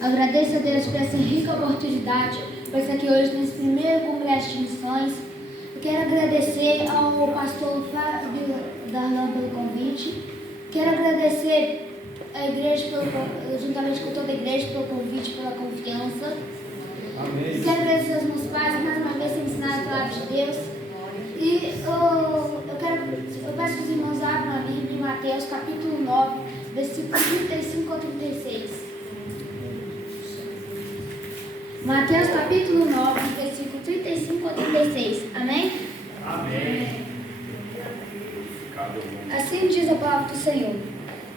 Agradeço a Deus por essa rica oportunidade, por estar aqui hoje nesse primeiro congresso de missões. Eu quero agradecer ao pastor Fábio Darlan pelo convite. Quero agradecer a igreja, juntamente com toda a igreja, pelo convite, pela confiança. Amém. Quero agradecer aos meus pais, mais uma vez, por ensinar a palavra de Deus. E eu peço que os irmãos abram a Bíblia em Mateus, capítulo 9, versículos 35 a 36. Mateus, capítulo 9, versículo 35 a 36. Amém? Amém. Assim diz a palavra do Senhor.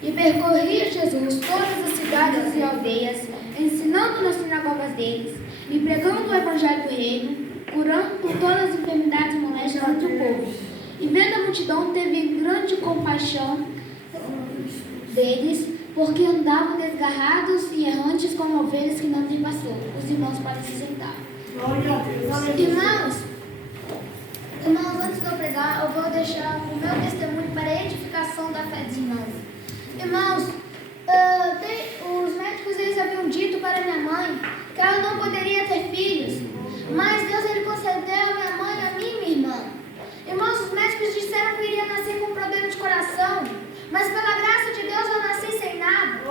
E percorria Jesus todas as cidades e aldeias, ensinando nas sinagogas deles, e pregando o evangelho do reino, curando por todas as enfermidades e moléstias entre o povo. E vendo a multidão, teve grande compaixão deles, porque andavam desgarrados e errantes como ovelhas que não têm pastor. Os irmãos podem se sentar. Irmãos, antes de eu pregar, eu vou deixar o meu testemunho para a edificação da fé dos irmãos. Irmãos, os médicos eles haviam dito para minha mãe que ela não poderia ter filhos, mas Deus ele concedeu a minha mãe, a mim e minha irmã. Irmãos, os médicos disseram que eu iria nascer com um problema de coração, mas pela graça de Deus eu nasci sem nada.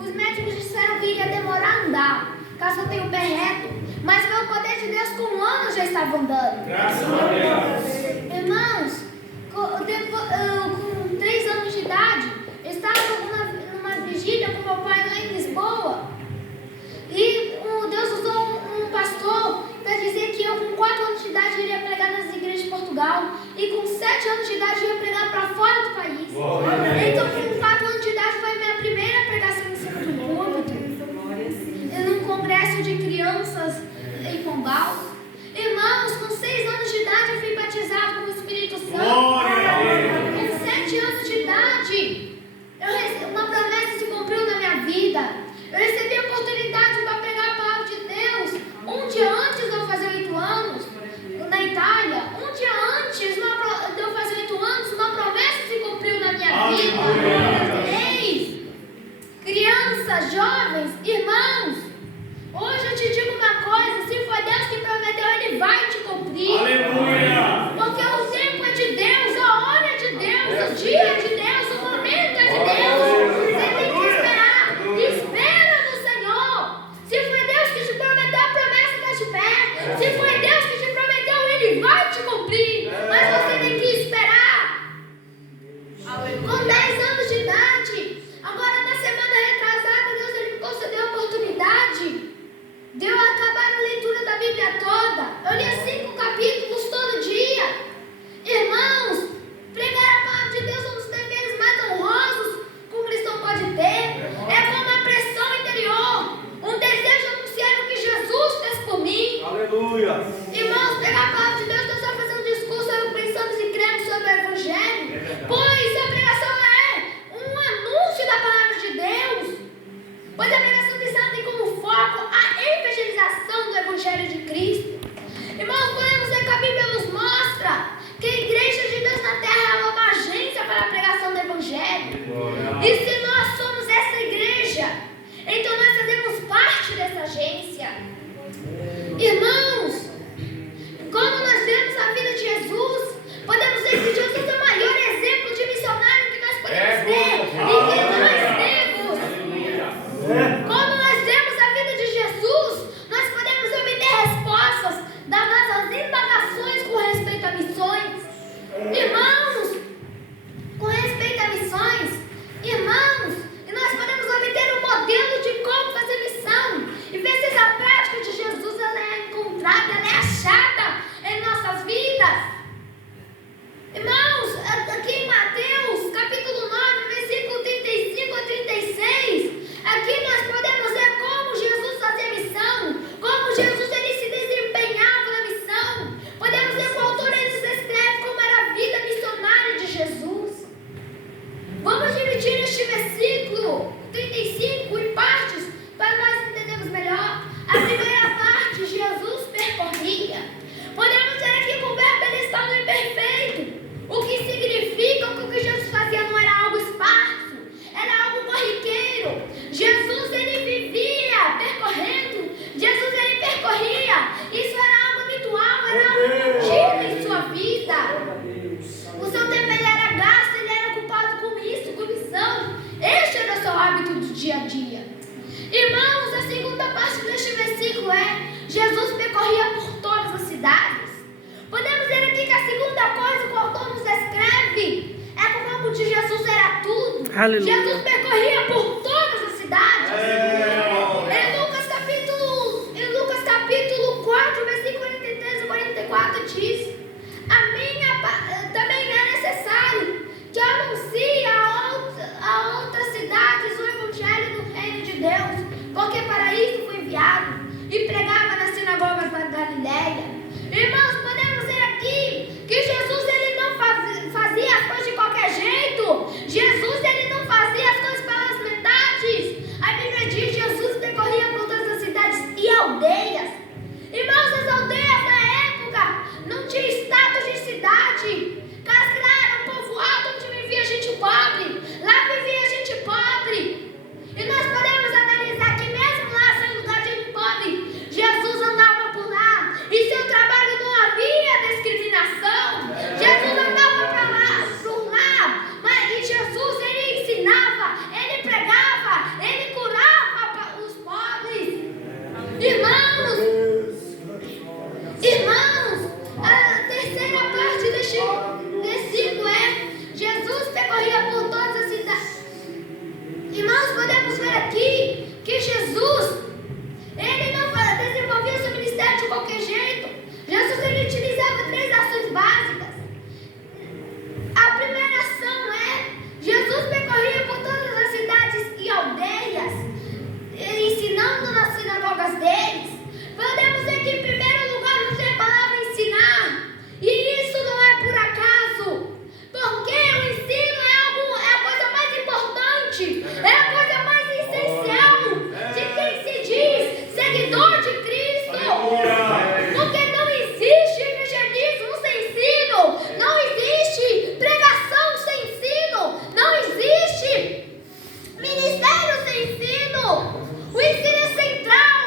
Os médicos disseram que iria demorar a andar, caso eu tenha o pé reto, mas pelo poder de Deus com um ano eu já estava andando. Graças a Deus. Irmãos, com 3 anos de idade, eu estava numa vigília com meu pai lá em Lisboa, e Deus usou um pastor para dizer que eu com 4 anos de idade iria pregar nas igrejas de Portugal, e com 7 anos de idade eu ia pregar para fora do país. Então com 4 anos de idade foi a minha primeira pregação em cima do púlpito, num congresso de crianças em Pombal. Irmãos, com 6 anos de idade eu fui batizado com o Espírito Santo. Com 7 anos de idade, uma promessa se cumpriu na minha vida. Eu recebi a oportunidade para pregar a palavra de Deus um dia antes de eu fazer 8 anos, na Itália. Um dia antes de eu fazer 8 anos, uma promessa se cumpriu na minha vida. Ei, crianças, jovens, irmãos, hoje eu te digo uma coisa: se foi Deus que prometeu, Ele vai te cumprir. Aleluia. Porque o tempo é de Deus, a hora é de Deus, o dia é de Deus, o momento é de Deus. Você tem que esperar. Espera no Senhor. Se foi Deus que te prometeu, a promessa está de pé. Se foi Deus que te prometeu, Ele vai te cumprir. Mas você tem que esperar. Com 10 anos de idade, agora na semana retrasada, Deus ele me concedeu a oportunidade dia a dia. Irmãos, a segunda parte deste versículo é: Jesus percorria por todas as cidades. Podemos ver aqui que a segunda coisa que o autor nos descreve é que o corpo de Jesus era tudo. Aleluia. Jesus percorria por todas as cidades. Em Lucas capítulo 4, versículo 43 e 44 diz: também é necessário que anuncie a outras cidades o evangelho do reino de Deus, porque para isso fui enviado. E pregava nas sinagogas da Galileia. Irmãos, podemos ver aqui que Jesus ele não fazia as coisas de qualquer jeito. Jesus ele não fazia as coisas pelas metades. A Bíblia diz: Jesus percorria por todas as cidades e aldeias. Irmãos, as aldeias na época não tinham status de cidade. Era um povoado onde vivia gente pobre. Lá vivia gente pobre. E nós podemos analisar que mesmo lá sendo lugar de gente pobre, Jesus andava por lá. E seu trabalho não havia discriminação. Jesus andava por lá. Mas Jesus ele ensinava, ele pregava, ele curava os pobres. Irmãos, a terceira parte deste versículo é: Jesus percorria por todas as cidades. Irmãos, podemos ver aqui que Jesus ele não desenvolvia seu ministério de qualquer jeito. Jesus ele utilizava 3 ações básicas. A primeira ação é: Jesus percorria por todas as cidades e aldeias, ensinando nas sinagogas deles. Podemos ver que em primeiro lugar não tem a palavra ensinar. E isso não é por acaso, porque o ensino é a coisa mais importante, é a coisa mais essencial de quem se diz seguidor de Cristo. Porque não existe evangelismo sem ensino, não existe pregação sem ensino, não existe ministério sem ensino. O ensino é central.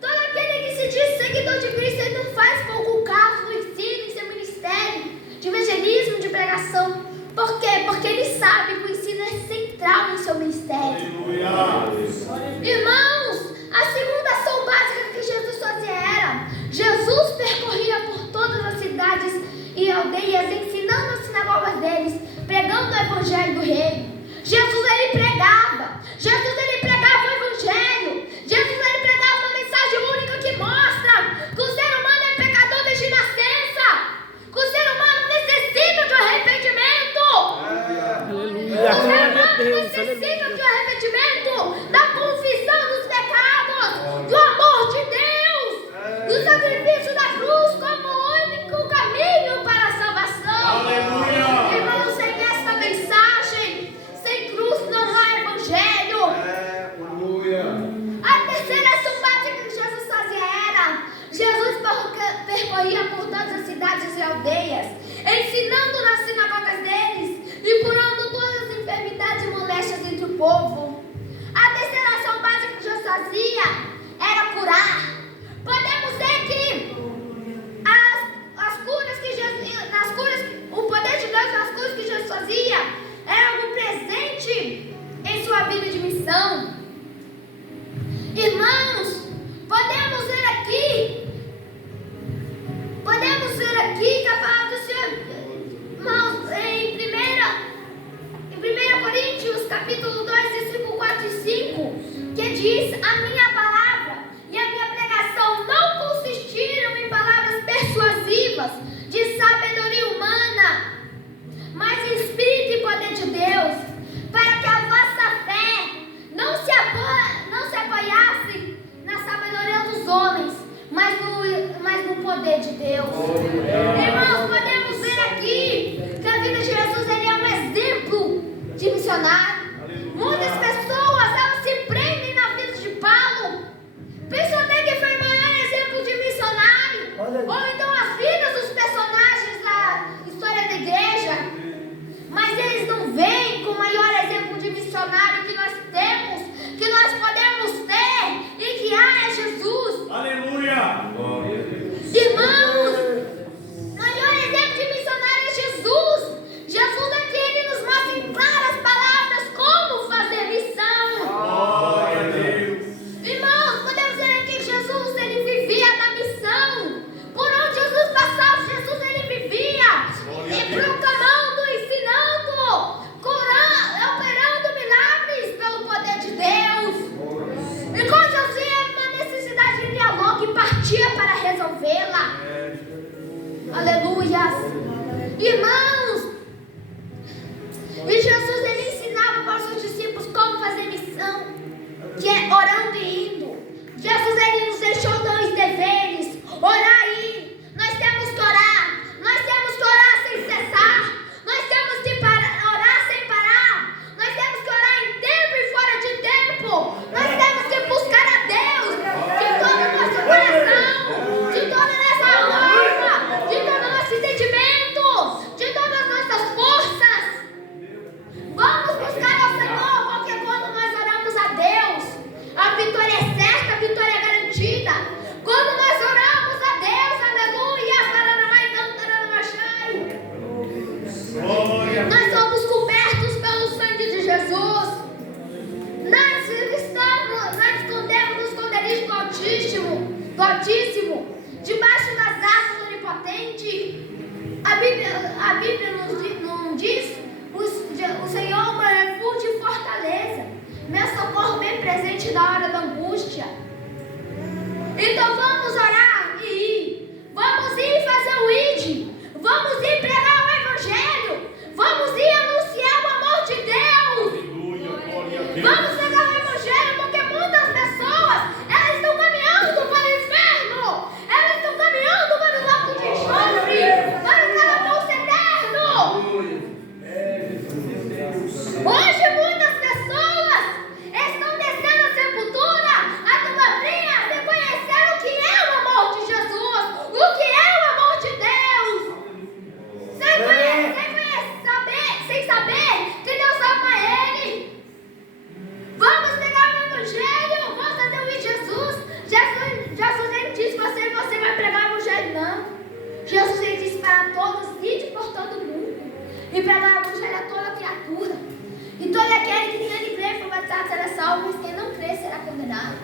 Todo aquele que se diz seguidor de Cristo, ele não faz pouco caso no ensino, em seu ministério de evangelismo, de pregação. Por quê? Porque ele sabe que o ensino é central em seu ministério. Irmãos, a segunda ação básica que Jesus fazia era: Jesus percorria por todas as cidades e aldeias, ensinando as sinagogas deles, pregando o evangelho do reino. Jesus ele pregava o evangelho. Jesus ele pregava uma mensagem única que mostra que o ser humano é pecador desde nascença, que o ser humano necessita de um arrependimento. O ser humano necessita de um arrependimento, da confissão dos pecados, do amor de Deus, do sacrifício da cruz como o único caminho para a salvação. Irmãos, sem esta mensagem, sem cruz não há evangelho. A terceira ação básica que Jesus fazia era: Jesus percorria por todas as cidades e aldeias, ensinando nas sinagogas deles e curando todas as enfermidades e moléstias entre o povo. A terceira ação básica que Jesus fazia era curar. Podemos ver que o poder de Deus nas curas que Jesus fazia era algo presente em sua vida de missão. Irmãos, podemos ver aqui que a palavra do Senhor, irmãos, em 1 Coríntios capítulo 2, versículo 4 e 5, que diz: a minha palavra e a minha pregação não consistiram em palavras persuasivas de sabedoria humana, mas em espírito e poder de Deus, para que a vossa fé não se apoiasse na sabedoria dos homens, mas no poder de Deus. Irmãos, podemos ver aqui que a vida de Jesus ele é um exemplo de missionário. Muitas pessoas elas se prendem na vida de Paulo Aleluias. Irmãos, e Jesus ele ensinava para os seus discípulos como fazer missão, que é orando e indo. Jesus ele nos deixou dois deveres: orar e ir. Nós temos que orar sem cessar. Nós temos que orar sem parar. Nós temos que orar em tempo e fora de tempo. Nós temos que buscar a Deus de todo o nosso coração, de toda a nossa alma, de todo o nosso entendimento, de todas as nossas forças. Vamos buscar ao Senhor, porque quando nós oramos a Deus, a vitória é certa, a vitória é garantida. Quando nós oramos a Deus, aleluia, nós somos cobertos pelo sangue de Jesus. Nós escondemos no esconderijo do Altíssimo, debaixo das asas do Onipotente. A Bíblia não diz: o Senhor é o meu refúgio e fortaleza, meu socorro bem presente na hora da angústia. Então vamos orar e ir. Vamos ir fazer o ID. Vamos ir pregar o Evangelho. Vamos ir anunciar o amor de Deus. Vamos pregar o Evangelho, porque muitas pessoas, elas estão caminhando para o inferno. Elas estão caminhando para o lago de enxofre, para o calabouço eterno. Hoje muitas pessoas estão descendo a sepultura, a tumba fria, sem conhecer o que é o amor de Jesus, o que é o amor de Deus, sem saber que Deus ama ele. Vamos pegar o Evangelho, vamos fazer o Jesus. Jesus ele disse: você vai pregar o Evangelho, não. Jesus ele disse para todos: ide por todo mundo e pregar o Evangelho a toda criatura. E todo aquele que tem de crer e for batizado será salvo, mas quem não crer será condenado.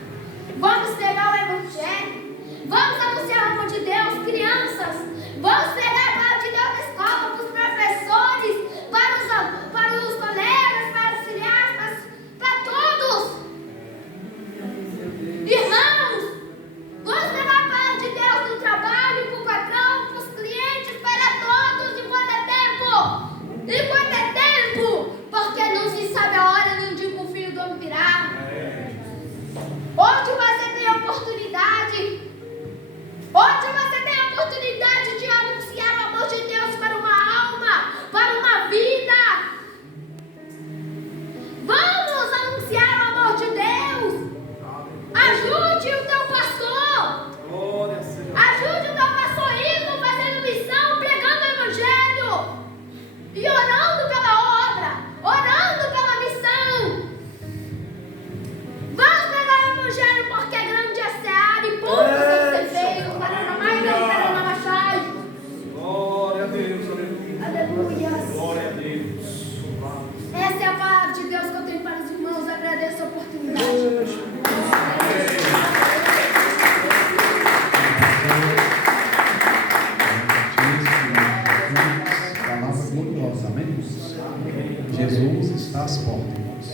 Vamos pregar o Evangelho. Vamos anunciar o amor de Deus, crianças. Vamos pregar a palavra de Deus na escola, para os professores, para os colegas, para os auxiliares, para todos. Irmãos, vamos pregar a palavra de Deus no trabalho, para o patrão, para os clientes, para todos, enquanto é tempo. Enquanto é tempo, porque não se sabe a hora nem o dia que o Filho do Homem virá. Hoje você tem a oportunidade. Hoje você tem a oportunidade de anunciar o amor de Deus para uma alma, para uma vida. Vamos anunciar o amor de Deus. Ajude o teu pastor. Ajude o teu pastor indo, fazendo missão, pregando o Evangelho e orando pela obra, orando pela missão. Vamos pregar o Evangelho, porque é grande a seara e poucos são ceifeiros. Glória a Deus, aleluia. Aleluia. Glória a Deus. Essa é a palavra de Deus que eu tenho para os irmãos. Agradeço a oportunidade. Palavra gloriosa, amém? Jesus está às portas, irmãos.